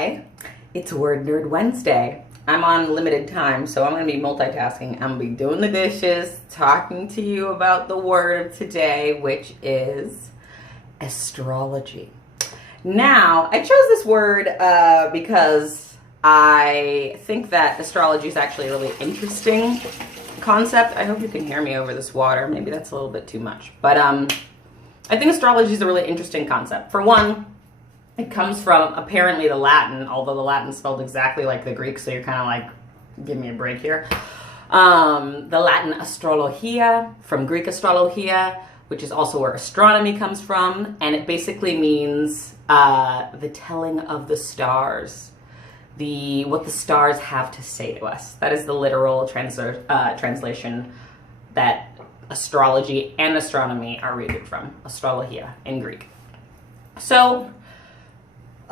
Hi, it's Word Nerd Wednesday. I'm on limited time, so I'm going to be multitasking. I'm going to be doing the dishes, talking to you about the word of today, which is astrology. Now, I chose this word because I think that astrology is actually a really interesting concept. I hope you can hear me over this water. Maybe that's a little bit too much. But I think astrology is a really interesting concept. For one, it comes from apparently the Latin, although the Latin is spelled exactly like the Greek, so you're kind of like, give me a break here. The Latin astrologia, from Greek astrologia, which is also where astronomy comes from, and it basically means the telling of the stars, what the stars have to say to us. That is the literal translation that astrology and astronomy are rooted from, astrologia in Greek. So,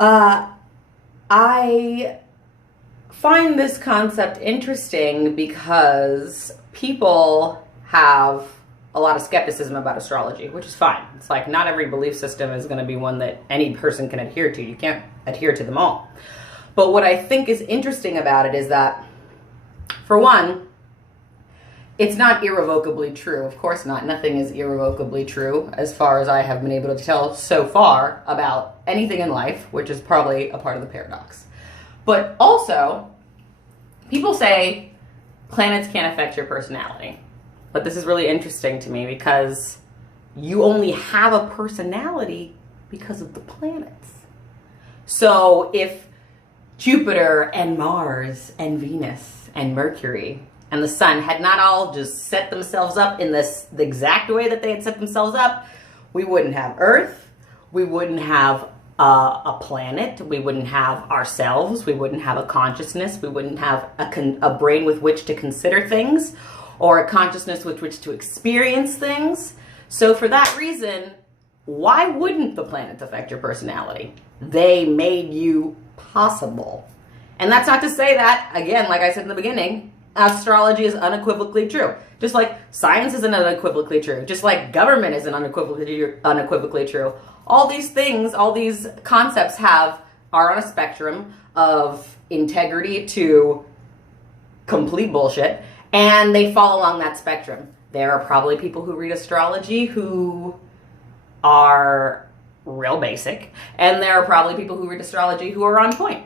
I find this concept interesting because people have a lot of skepticism about astrology, which is fine. It's like not every belief system is going to be one that any person can adhere to. You can't adhere to them all. But what I think is interesting about it is that, for one, it's not irrevocably true. Of course not. Nothing is irrevocably true as far as I have been able to tell so far about anything in life, which is probably a part of the paradox. But also, people say planets can't affect your personality. But this is really interesting to me because you only have a personality because of the planets. So if Jupiter and Mars and Venus and Mercury and the sun had not all just set themselves up in the exact way that they had set themselves up, we wouldn't have Earth, we wouldn't have a planet, we wouldn't have ourselves, we wouldn't have a consciousness, we wouldn't have a brain with which to consider things, or a consciousness with which to experience things. So for that reason, why wouldn't the planets affect your personality? They made you possible. And that's not to say that, again, like I said in the beginning, astrology is unequivocally true. Just like science isn't unequivocally true. Just like government isn't unequivocally true. All these things, all these concepts are on a spectrum of integrity to complete bullshit, and they fall along that spectrum. There are probably people who read astrology who are real basic, and there are probably people who read astrology who are on point.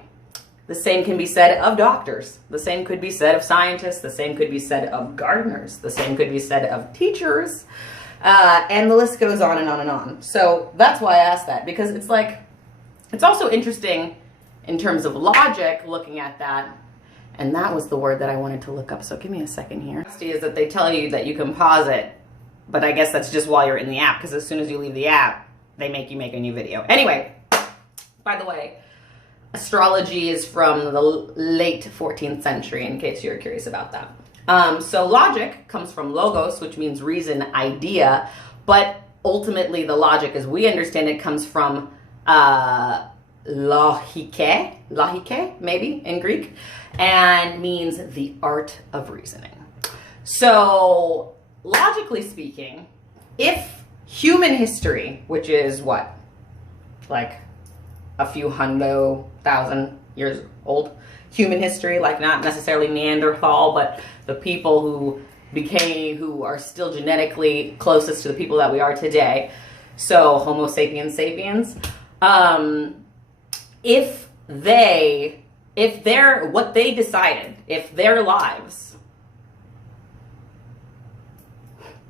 The same can be said of doctors. The same could be said of scientists. The same could be said of gardeners. The same could be said of teachers. And the list goes on and on and on. So that's why I asked that, because it's like, it's also interesting in terms of logic looking at that. And that was the word that I wanted to look up. So give me a second here. Is that they tell you that you can pause it, but I guess that's just while you're in the app, because as soon as you leave the app, they make you make a new video. Anyway, by the way, astrology is from the late 14th century, in case you're curious about that. So logic comes from logos, which means reason, idea, but ultimately the logic as we understand it comes from logike, maybe, in Greek, and means the art of reasoning. So, logically speaking, if human history, which is what, like a few 100,000 years old, human history, like not necessarily Neanderthal, but the people who are still genetically closest to the people that we are today, so Homo sapiens sapiens, if their lives,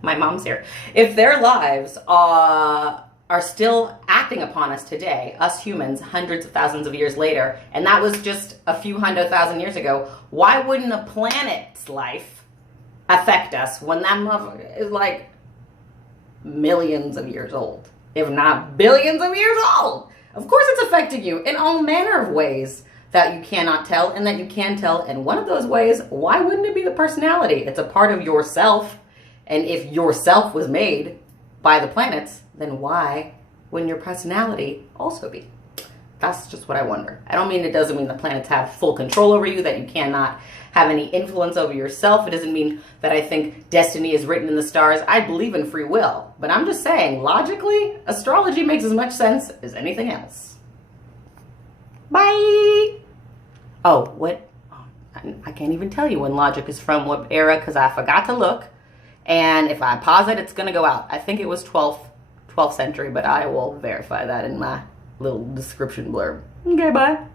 my mom's here, if their lives are still acting upon us today, us humans, hundreds of thousands of years later, and that was just a few 100,000 years ago, why wouldn't a planet's life affect us when that motherfucker is like millions of years old, if not billions of years old? Of course it's affecting you in all manner of ways that you cannot tell and that you can tell. And one of those ways, why wouldn't it be the personality? It's a part of yourself. And if yourself was made by the planets, then why wouldn't your personality also be? That's just what I wonder. I don't mean, it doesn't mean the planets have full control over you, that you cannot have any influence over yourself. It doesn't mean that I think destiny is written in the stars. I believe in free will. But I'm just saying, logically, astrology makes as much sense as anything else. Bye! Oh, what? Oh, I can't even tell you when logic is from, what era, because I forgot to look. And if I pause it, it's going to go out. I think it was 12th century, but I will verify that in my little description blurb. Okay, bye.